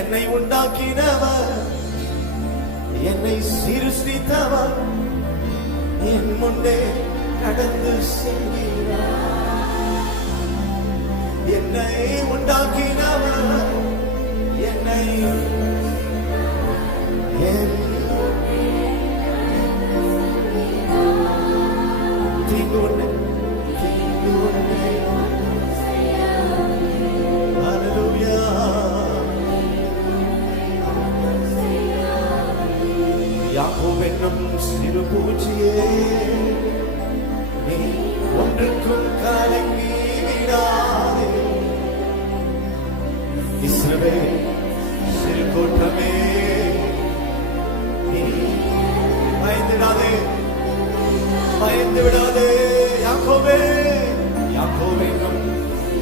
என்னை உண்டாக்கினவர், என்னை சிருஷ்டித்தவர், என் முன்னே நடந்து செல்கிறார். என்னை உண்டாக்கினவர், என்னை தீங்கு ஒண்ணு யாக்கோபு என்னும் சிறு பூச்சியே, நீ ஒன்றுக்கும் கலங்கி விடாதே. இஸ்ரவேல் சிறு கூட்டமே, நீ பயந்துடாதே, பயந்து விடாதே. யாக்கோபே, யாக்கோபு என்னும்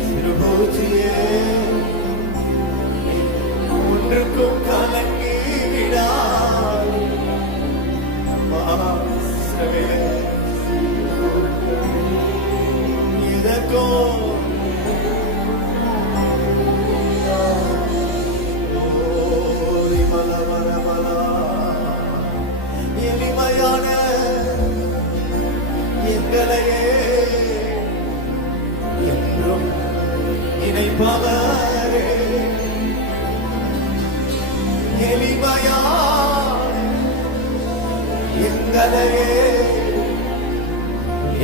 சிறு பூச்சியே, ஒன்றுக்கும் கலங்கி விடாதே. இதற்கும் எளிமையான எங்களையே என்றும் நினைப்பவரே, எளிமையான எங்களையே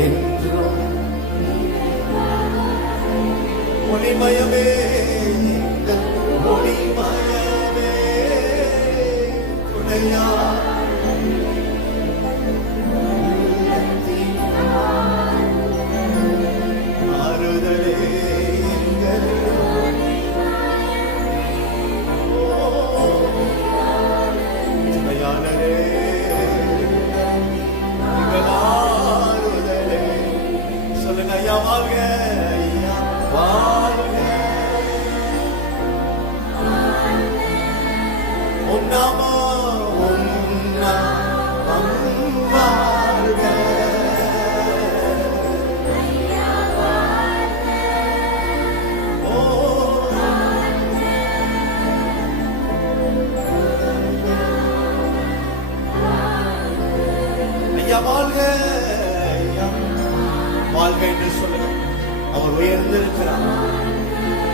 என்றும் ஒளிமயமே, எங்கள் ஒளிமயமே, துணையா ஆறுதலே எங்கள் துணையானரே, சொல்லுங்க ஐயா வாழ்க, ஐயா வாழ்க, உன்னாமோ உன்னாமம் வாழ்க. ஐயா வாழ்க, வாழ்க என்று சொல்லுங்க. அவர் உயர்ந்திருக்கிறார்,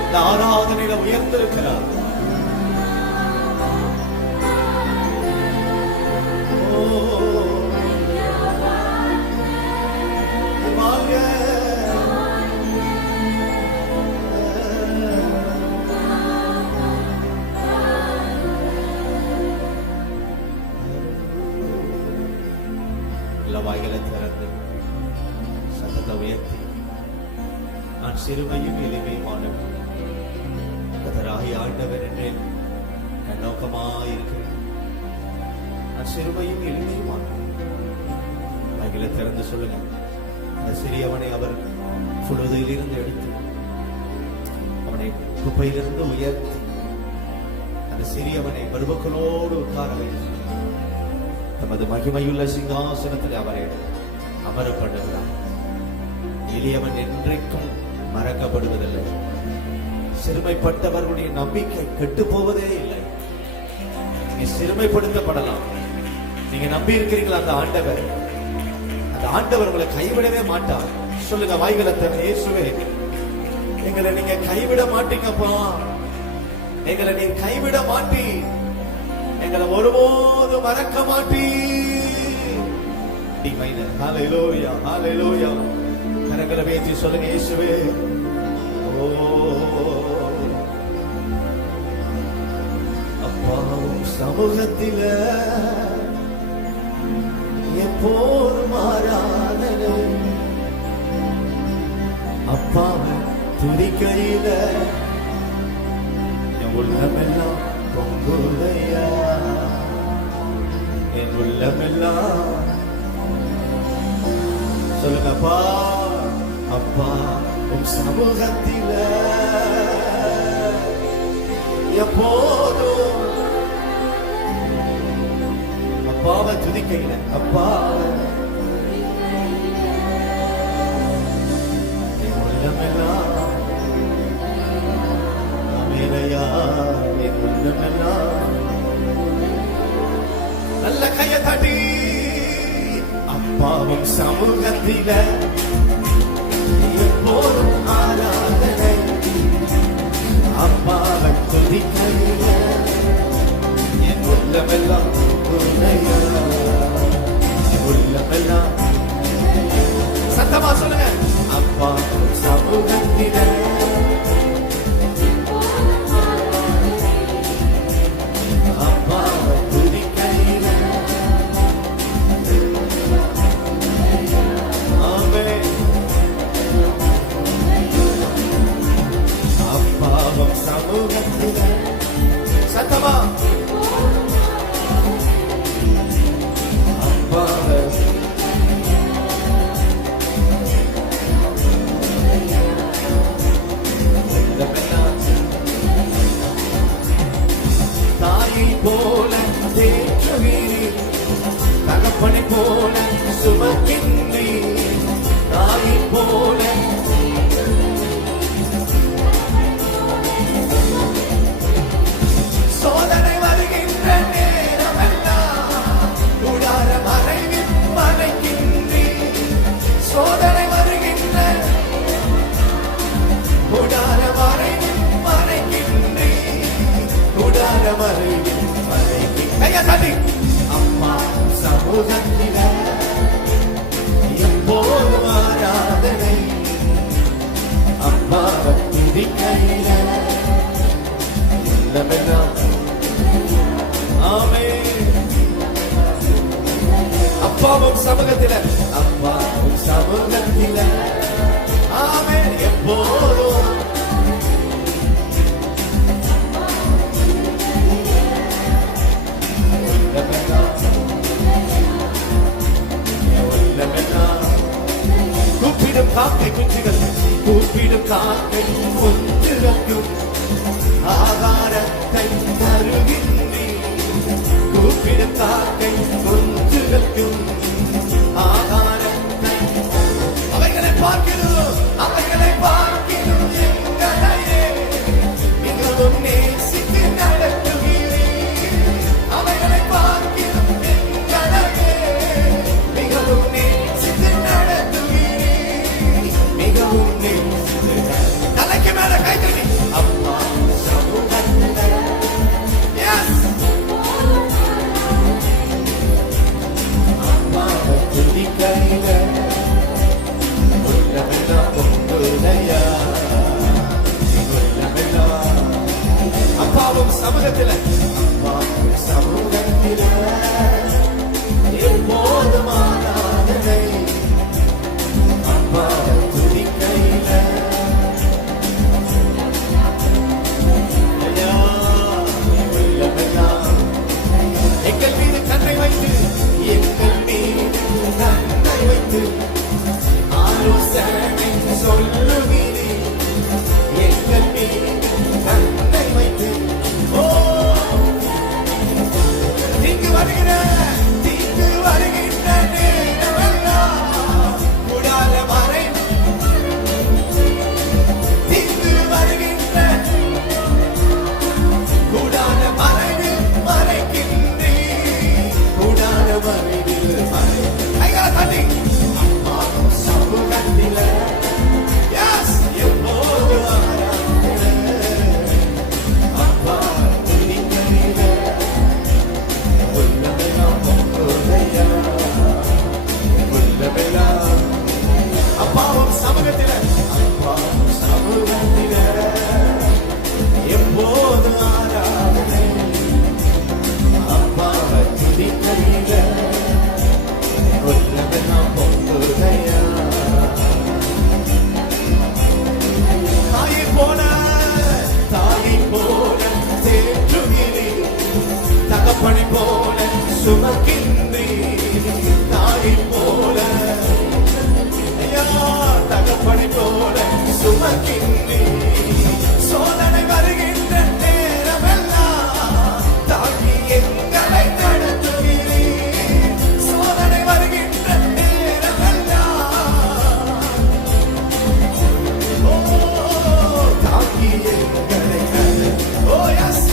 இந்த ஆராதனையில உயர்ந்திருக்கிறார். வாழ்க, வாய்களை திறந்து சத்தத்தை உயர்த்தி, நான் சிறுமையும் எளிமையுமானவன், கர்த்தராகிய ஆண்டவர் என்றேன் கண்ணோக்கமாயிருக்கிறேன். நான் சிறுமையும் எளிமையுமானவன். வாய்களை திறந்து சொல்லுங்க. அந்த சிறியவனை அவர் புழுதியிலிருந்து எடுத்து, அவனை குப்பையிலிருந்து உயர்த்தி, அந்த சிறியவனை பருவக்களோடு உட்கார வைத்து தமது மகிமையுள்ள சிங்காசனத்தில் அவரை அமர பண்ணுகிறார். எளியவன் என்றைக்கும் மறக்கப்படுவதில்லை. சிறுமைப்பட்டவர்களுடைய நம்பிக்கை கெட்டு போவதே இல்லை. நீங்க சிறுமைப்படுத்தப்படலாம், நீங்க நம்பி இருக்கிறீங்களா அந்த ஆண்டவர், அந்த ஆண்டவர் உங்களை கைவிடவே மாட்டார். சொல்லுங்க வாய்களை தவிர, இயேசுவே எங்களை நீங்க கைவிட மாட்டீங்கப்பா, எங்களை நீ கைவிட மாட்டீ, எங்களை ஒருபோது மறக்க மாட்டீ. ஹல்லேலூயா, ஹல்லேலூயா. கரங்களை வைத்து சொல்லுங்க இயேசுவே. ஓ அப்பாவும் சமூகத்தில எப்போதும் ஆராதனை, அப்பாவை துதிக்கையில என் உள்ளமெல்லாம் பொங்குதையா, என் உள்ளமெல்லாம் சொல்லுங்க அப்பா, அப்பா உம் சமூகத்தில எப்போதும் அப்பாவை துதிக்கையில, அப்பா என் உள்ளமெல்லாம் அமைதியா, என் உள்ள உள்ளமெல்லாம் நல்ல கையை தட்டி அப்பாவும் சமூகத்தில எப்போதும் ஆராதனை அப்பாவை துதிக்கையில என் உள்ளமெல்லாம் உன்னையா உள்ளமெல்லாம் சத்தமா சொல்லுங்க அப்பா சமூகத்தில அப்பாவை துதிக்கையில ஆமென் அப்பாவும் சமூகத்தில சத்தமா அப்பாவை தாயை போல தேற்றுவீர் தகப்பனை போல சுமக்கின்றீர் தாயை போல சோதனை வருகின்ற நேரமெல்லாம் கூடார மறைவில் மறைக்கின்றீர் சோதனை வருகின்ற கூடார மறைவில் மறைக்கின்றீர் கூடார மறைவில் மறைக்கின்றீர் அம்மா சமூகத்தில எப்போதும் ஆராதனை அம்மாவை துதிக்கையில உள்ளமெல்லாம் ஆமென் அப்பாவும் சமூகத்தில அப்பாவும் சமூகத்தில ஆமென் எப்போதும் கூப்பிடும் காக்கை குஞ்சுகள் கூப்பிடும் காக்கை குஞ்சுகளுக்கும் ஆகாரத்தை தருகின்றீர் கூப்பிடும் காக்கை குஞ்சுகளுக்கும் ஆகாரத்தை அவைகளை பார்க்கிறோம் எங்களையே மிகவும் நேசித்து நடத்துகிறீர் அவைகளை பார்க்கிறோம் எங்களையே மிகவும் நேசித்து நடத்துகிறீர் மிகவும் நேசித்து தலைக்கு மேல கைத்தடி அப்பா சமூகத்தில அம்மாவை துதிக்கையில உள்ளமெல்லாம் உன்னுடையா உள்ளமெல்லாம் அப்பாவும் சமூகத்தில அப்பாவும் சமூகத்தில எப்போதும் ஆராதனை அப்பாவை துதிக்கையில ஐயா உள்ளமெல்லாம் எங்கள் மீது கண்ணை வைத்து எங்கள் மீது கண்ணை வைத்து ஆலோசனை சொல்லுகிறீர் எங்கள் மீது கண்ணை வைத்து ஓ தீங்கு வருகிற நேரமெல்லாம் கூடார மறை தீங்கு வருகின்ற கூடார மறைவில் மறைக்கின்றீர் கூடார மறைவில் மறை ஐயா தண்ணி அம்மாவும் சமூகத்தில எப்போது அப்பா துணிக்கையில உள்ளமெல்லாம் உன்னுடையா உள்ளமெல்லாம் அப்பாவும் சமூகத்தில அப்பாவும் சமூகத்தில எப்போது ஆராதனை அப்பாவை துதிக்கையில உள்ளமெல்லாம் உன்னுடையா தாயை போல தேற்றுகிறீர் தகப்பனை போல சுமக்கின்றீர் தாயை போல ஐயா தகப்பனை போல சுமக்கின்றீர் சோதனை வருகின்ற நேரமெல்லாம் தாங்கி எங்களை நடத்துகிறீர் சோதனை வருகின்ற நேரமெல்லாம் தாங்கி எங்களை ஓ எஸ்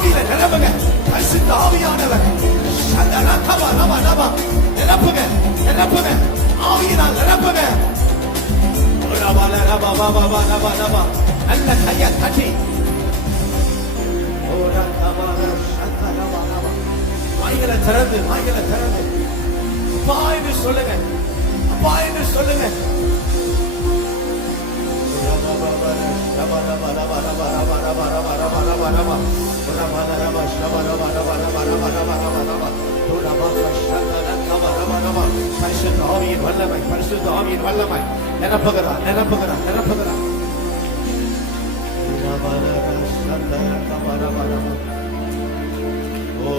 ஆவியில நிரப்புங்க. பரிசுத்த ஆவியானவர் நிரப்புங்க, நிரப்புங்க, ஆவியினால் நிரப்புங்க. நல்ல கையை தட்டி வாய்களை திறந்து, வாய்களை திறந்து அப்பா என்று சொல்லுங்க, அப்பா என்று சொல்லுங்க. பரிசுத்த ஆவியின் வல்லமை, பரிசுத்த ஆவியின் வல்லமை நிரப்புகிறார், நிரப்புகிறார், நிரப்புகிறார். ஓ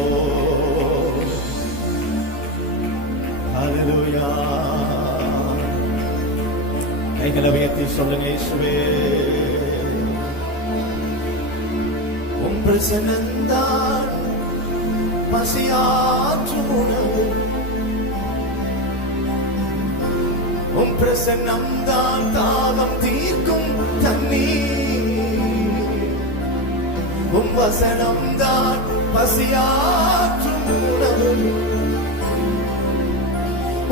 ஹல்லேலூயா. கைகளை உயர்த்தி சொல்லுங்க, இயேசுவே உம் பிரசன்னந்தான் பசியாற்றும் உணவு, உம் பிரசன்னம்தான் தாகம் தீர்க்கும் தண்ணீர், உம் வசனம்தான் பசியாற்றும் உணவு,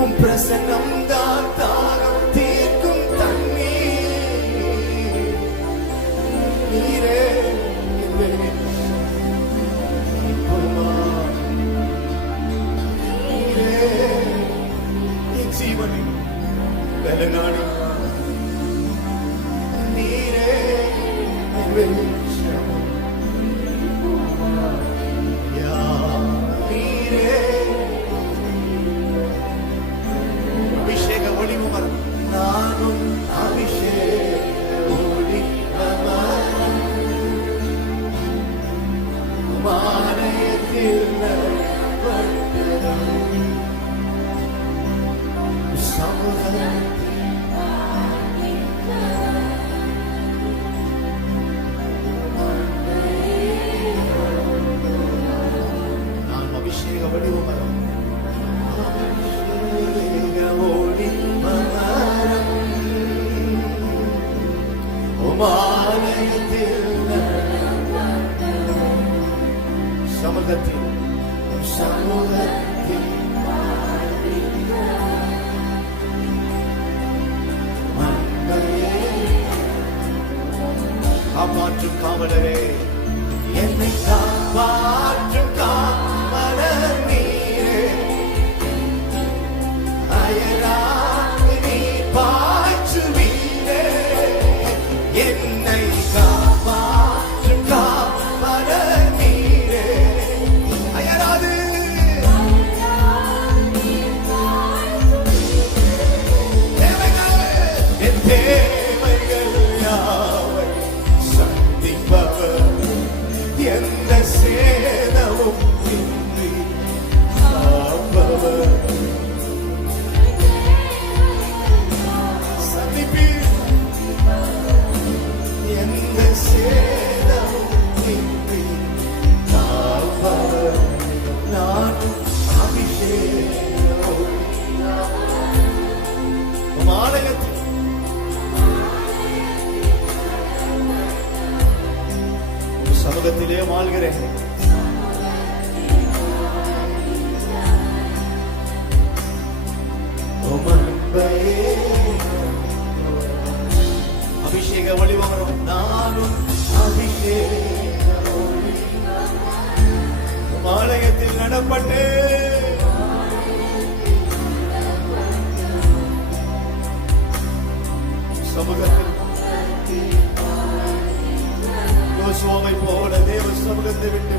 உம் பிரசன்னம்தான் தாகம் தீர்க்கும் தண்ணீர். நீரே ஜீவனி பலனானி, நீரே அபிஷேக ஒளிமுகம். நானும் அபிஷேக ஒளிமுகம் மானயத்தில் நான் அபிஷேக வடிவமரம், சமூகத்தில் சமூகத்தில் காப்பாற்றும் காவலரே, என்னை காப்பாற்றும் காவலர் நீரே, அயராது நீர் பாய்ச்சுவீரே, என்னை காப்பாற்றும் காவலர் நீரே, அயராது என் தேவைகள் யாவை சந்திப்பவர், எந்த சேதமும் இன்றி காப்பவர், சந்திப்பீர் எந்த சேதமும் இன்றி காப்பவர். நான் அபிஷேகம் ஆலயத்தில் சமூகத்திலே வாழ்கிறேன். அபிஷேக வழிவரும் நானும் அபிஷேக ஆலயத்தில் நடப்பட்டு சமூகத்தில் யோசுவாவை போல தேவ சமூகத்தை விட்டு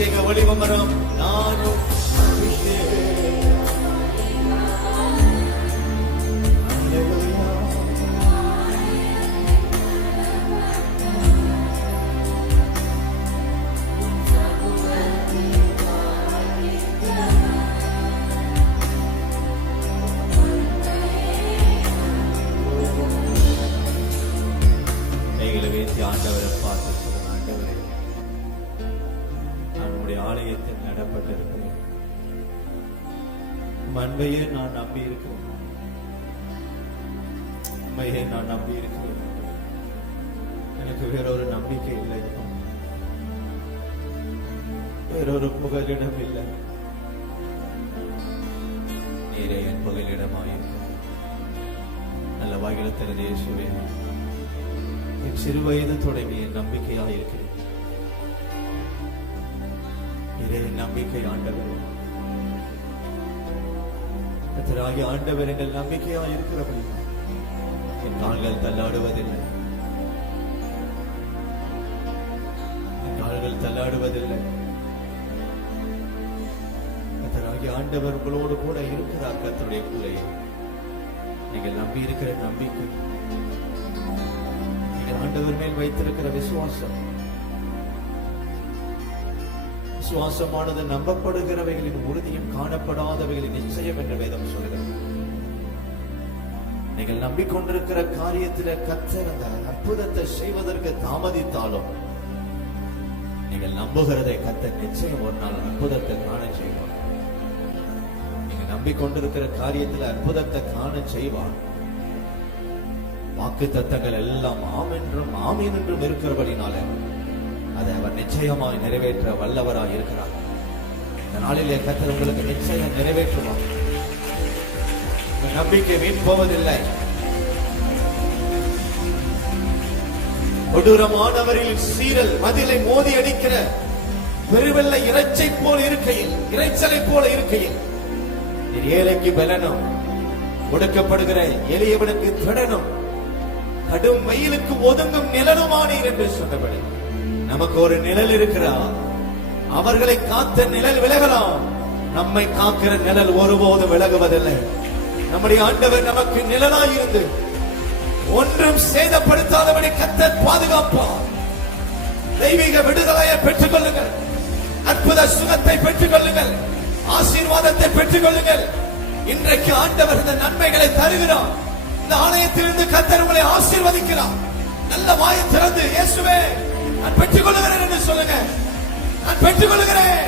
அபிஷேக ஒளிவம் வரும். நானும் ஆண்டவரை பார்த்து சொல்லுங்க, ஆண்டவரே, நான் உம்முடைய ஆலயத்தில் நடப்பட்டிருக்கிறேன். அன்பையே நான் நம்பி இருக்கிறேன். உண்மையை நான் நம்பி இருக்கிறேன். எனக்கு வேறொரு நம்பிக்கை இல்லை, வேறொரு புகலிடம் இல்லை. நீரே என் புகலிடமாயிருக்கும். நல்ல வாயில திறந்த இயேசுவே, என் சிறு வயது தொடங்கி என் நம்பிக்கையாக இருக்கிறேன். இதே நம்பிக்கை ஆண்டவர், கர்த்தராகிய ஆண்டவர் எங்கள் நம்பிக்கையாக இருக்கிறபடி என் கால்கள் தள்ளாடுவதில்லை, என் கால்கள் தள்ளாடுவதில்லை. கர்த்தராகிய ஆண்டவர் உங்களோடு கூட இருக்கிறார். கர்த்தருடைய பிள்ளையை நீங்கள் நம்பி இருக்கிற நம்பிக்கை, ஆண்டவர் மேல் வைத்திருக்கிற விசுவாசம், விசுவாசமானது நம்பப்படுகிறவைகளின் உறுதியும் காணப்படாதவைகளின் நிச்சயம் என்ற வேதம் சொல்கிறது. நீங்கள் நம்பிக்கொண்டிருக்கிற காரியத்தில் கர்த்தர் அந்த அற்புதத்தை செய்வதற்கு தாமதித்தாலும் நீங்கள் நம்புகிறதை கர்த்தர் நிச்சயம் ஒரு நாள் அற்புதத்தை காண செய்வார். நீங்கள் நம்பிக்கொண்டிருக்கிற காரியத்தில் அற்புதத்தை காண செய்வார். வாக்கு தத்தங்கள் எல்லாம் ஆம் என்றும் ஆமீன் என்றும் இருக்கிறபடினால அதை அவர் நிச்சயமாய் நிறைவேற்ற வல்லவராய் இருக்கிறார். இந்த நாளிலே கர்த்தர் உங்களுக்கு நிச்சயம் நிறைவேற்றுவார். நம்பிக்கை வீண் போவதில்லை. கொடூரமானவரில் சீரல் மதிலை மோதி அடிக்கிற பெருவெள்ள இறைச்சை போல இருக்கையில், இறைச்சலை போல இருக்கையில், ஏழைக்கு பலனும் ஒடுக்கப்படுகிற எளியவனுக்கு திடனும் கடும் வெயிலுக்கு ஒதுங்கும் நிழலுமானீர் என்று சொன்னபடி நமக்கு ஒரு நிழல் இருக்கிறார். அவர்களை காத்த நிழல் விலகலாம், நம்மை காக்கிற நிழல் ஒருபோதும் விலகுவதில்லை. நம்முடைய ஆண்டவர் நமக்கு நிழலாயிருந்து ஒன்றும் சேதப்படுத்தாதபடி கர்த்தர் பாதுகாப்பார். தெய்வீக விடுதலையை பெற்றுக் கொள்ளுங்கள், அற்புத சுகத்தை பெற்றுக் கொள்ளுங்கள், ஆசீர்வாதத்தை பெற்றுக் கொள்ளுங்கள். இன்றைக்கு ஆண்டவர் இந்த நன்மைகளை தருகிறார். இந்த ஆலயத்திலிருந்து கர்த்தர் உங்களை ஆசீர்வதிக்கிறார். நல்ல வாயை திறந்து இயேசுவே நான் பெற்றுக் கொள்ளுகிறேன் என்று சொல்லுங்க. நான் பெற்றுக் கொள்ளுகிறேன்.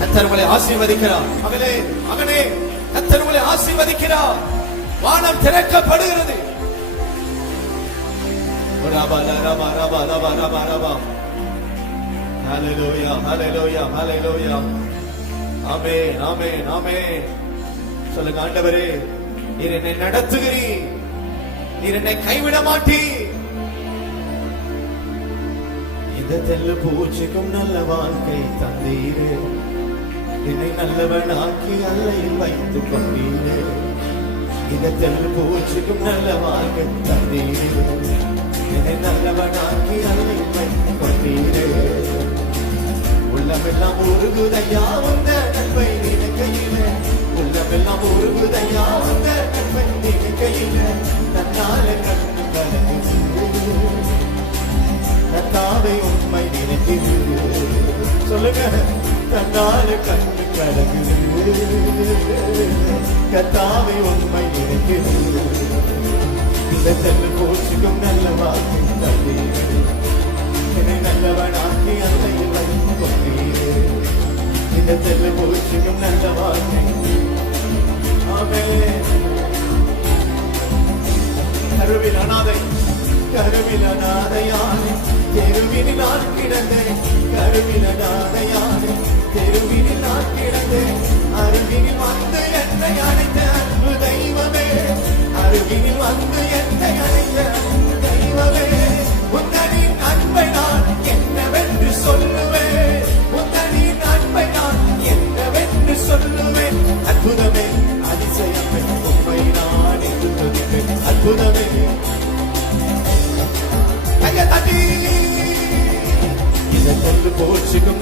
கர்த்தர் உங்களை ஆசீர்வதிக்கிறார். மகளே, மகனே, கர்த்தர் உங்களை ஆசீர்வதிக்கிறார். வானம் திறக்கப்படுகிறது. ஹல்லேலூயா, ஹல்லேலூயா, ஹல்லேலூயா. ஆமென், ஆமென், ஆமென். சொல்லுங்க, ஆண்டவரே, நீர் என்னை நடத்துகிறீர், நீர் என்னை கைவிட மாட்டீர். இந்த தெல்லு பூச்சிக்கும் நல்ல வாழ்க்கை தந்தீரே, என்னை நல்லவனாக்கி அல்லையில் வைத்து கொண்டீரே. இந்த தெல்லு பூச்சிக்கும் நல்ல வாழ்க்கை தந்தீரே, என்னை நல்லவனாக்கி அல்லையில் வைத்து கொண்டீரே. உள்ளமெல்லாம் உருகுதையா உந்த நன்மை நினைக்கையிலே, உள்ளமெல்லாம் உருகுதையா உந்த நன்மை நினைக்கையிலே. தன்னால கண்ணு கலங்குது, கர்த்தாவே உண்மை நினைக்குது. சொல்லுங்க, தன்னால கண்ணு கலங்குது, கர்த்தாவே உண்மை நினைக்குது. இந்த தெல்லு பூச்சிக்கும் நல்ல வாக்கு தந்தீரே, என்னை நல்லவனாக்கி அல்லையில் வைத்து கொண்டீரே. இந்த தெல்லு பூச்சிக்கும் நல்ல வாக்கு. ஆமென். கருவில் அனாதை, கருவில் அனாதையானே, தெருவினில் நான் கிடந்தேன். கருவில் அனாதையானே, தெருவினில் நான் கிடந்தேன். அருகினில் வந்து என்னை அழைத்த அன்பு தெய்வமே, அருகினில் வந்து என்னை அழைத்த அன்பு தெய்வமே. உந்தனின் அன்பை நான் என்னவென்று சொல்லுவேன், உந்தனின் அன்பை நான் என்னவென்று சொல்லுவேன். அற்புதமே, அதிசயமே, உண்மை நான் என்று துதிப்பேன். அற்புதமே, கையை தட்டி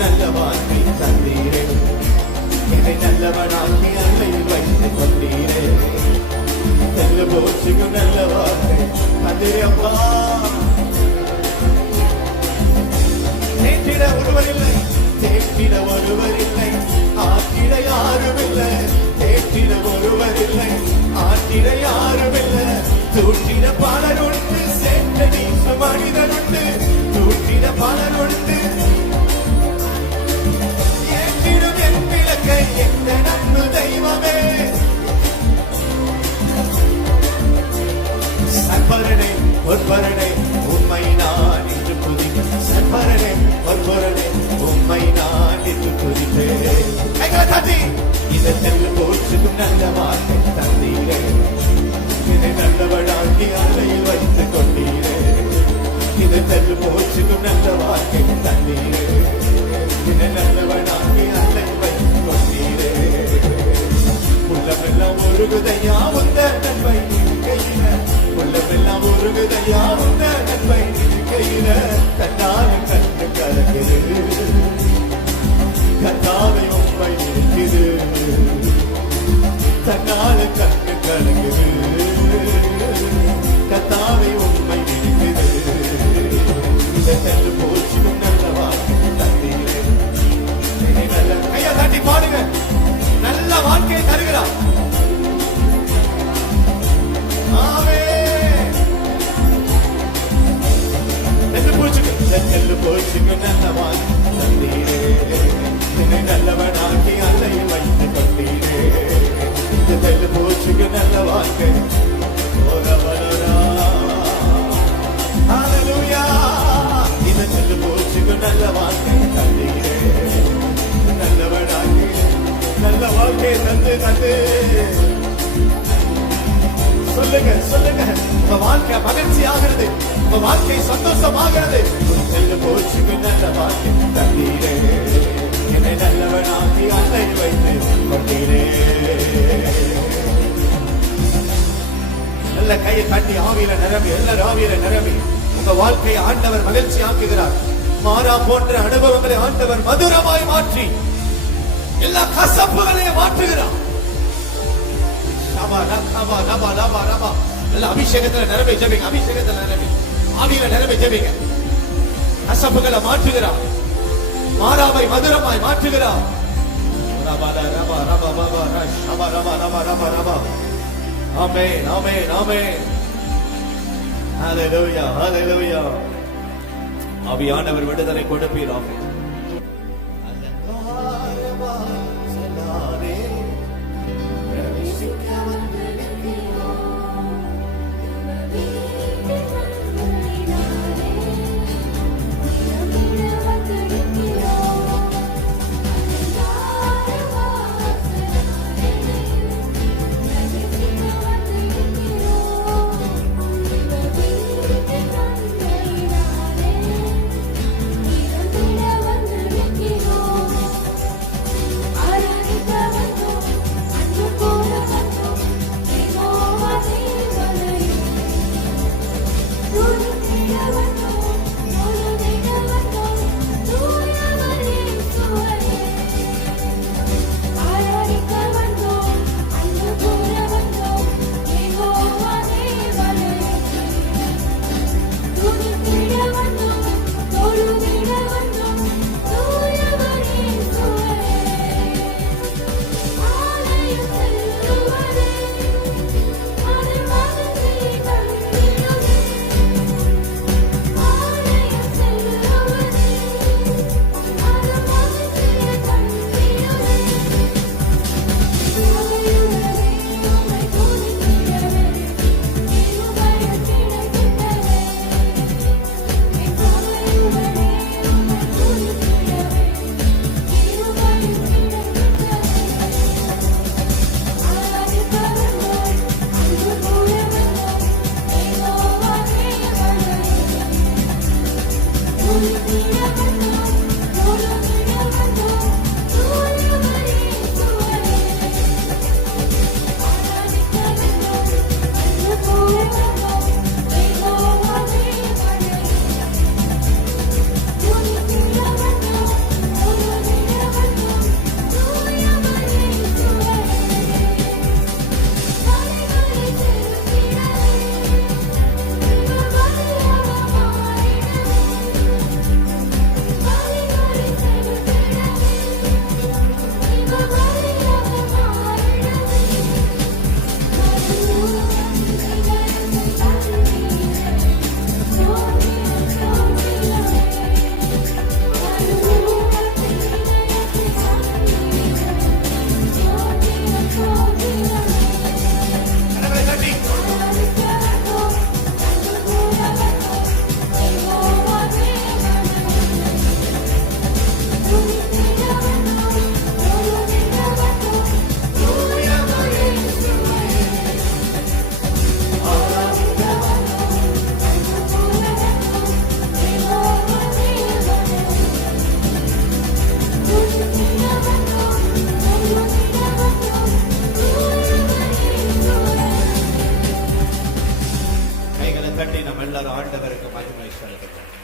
நல்ல வாழ்க்கை தந்தீரே, என்னை நல்லவனாக்கி அன்னையில் வைத்துக் கொண்டீரே. செல்ல போச்சுக்கும் நல்ல வாழ்க்கை தந்தீரே அப்பா. தேற்றிட ஒருவரில்லை, தேற்றிட ஒருவரில்லை, ஆற்றிட யாருமில்லை. தேற்றிட ஒருவரில்லை, ஆற்றிட யாருமில்லை. தூற்றிட பலருண்டு, சேர்ந்த நீச மனிதனுண்டு. தூற்றிட பலருண்டு, ஏற்றிடும் என் விளக்கை எந்த நன்பு தெய்வமே. சற்பரனே ஒருவரனே உம்மை நான் இன்று துதிப்பேன். சற்பரனே ஒருவரனே உம்மை நான் இன்று துதிப்பேன். கைகளை தட்டி இதை செல்லும் போச்சுக்கும் நல்ல வாழ்க்கை தந்தீரே, இதை நல்லவனாக்கி அலையில் வைத்துக் கொண்டீரே. இதை செல்லும் போச்சுக்கும் நல்ல வாழ்க்கை தந்தீரே, இதை நல்லவனாக்கி அலையில் வைத்துக் கொண்டீரே. உள்ளமெல்லாம் உருகுதையா உந்த நன்மை கையில, உள்ளமெல்லாம் உருகுதையா உந்த நன்மை கையில. தன்னாலும் கண்டு கலக்குது, கத்தாவை உண்மை இருக்குது. தன்னாலும் கண்டு கலக்குது, கத்தாவை உண்மை இருக்குது. இதை சென்று போச்சுக்கும் நல்ல வாழ்க்கை தந்தீரே. நல்ல கையை தட்டி பாடுங்க. நல்ல வாழ்க்கையை தருகிறார். செல்லு போச்சுக்கு நல்ல வாழ்க்கை தந்தீரே, என்னை நல்லவனாக்கி அலையில் வைத்துக் கொண்டீரே. செல்லு போச்சுக்கு நல்ல வாழ்க்கை. ஹல்லேலூயா. இது செல்லு போச்சுக்கு நல்ல வாழ்க்கை தந்தீரே, நல்லவனாக்கி நல்ல வாழ்க்கை தந்து தந்து. சொல்லுங்க சொல்லுங்க, உங்க வாழ்க்கை மகிழ்ச்சி ஆகிறது, உங்க வாழ்க்கை சந்தோஷமாகிறது. செல்ல போச்சுக்கு நல்ல வாழ்க்கை தந்தீரே, என்னை நல்லவனாக்கி அன்னை வைத்து கொண்டீரே. நல்ல கையை தட்டி ஆவியில நிரம்பி, எல்லாரும் ஆவியில நிரம்பி உங்க வாழ்க்கையை ஆண்டவர் மகிழ்ச்சி ஆக்குகிறார். மாறா போன்ற அனுபவங்களை ஆண்டவர் மதுரமாய் மாற்றி எல்லா கசப்புகளையும் மாற்றுகிறார். அபிஷேகத்துல நிரம்பி ஜெபிங்க, அபிஷேகத்துல நிரம்பி ஆவியில நிரம்பி ஜெபிங்க. கசப்புகளை மாற்றுகிறார், மாறாமை மதுரமாய் மாற்றுகிறார். ஆமென் ஆமென் ஆமென். ஹல்லேலூயா ஹல்லேலூயா. ஆவியானவர் விடுதலை கொடுப்பீராக. Thank you. தட்டி நம்ம எல்லாரும் ஆண்டவருக்கு மகிமை செலுத்துவோம்.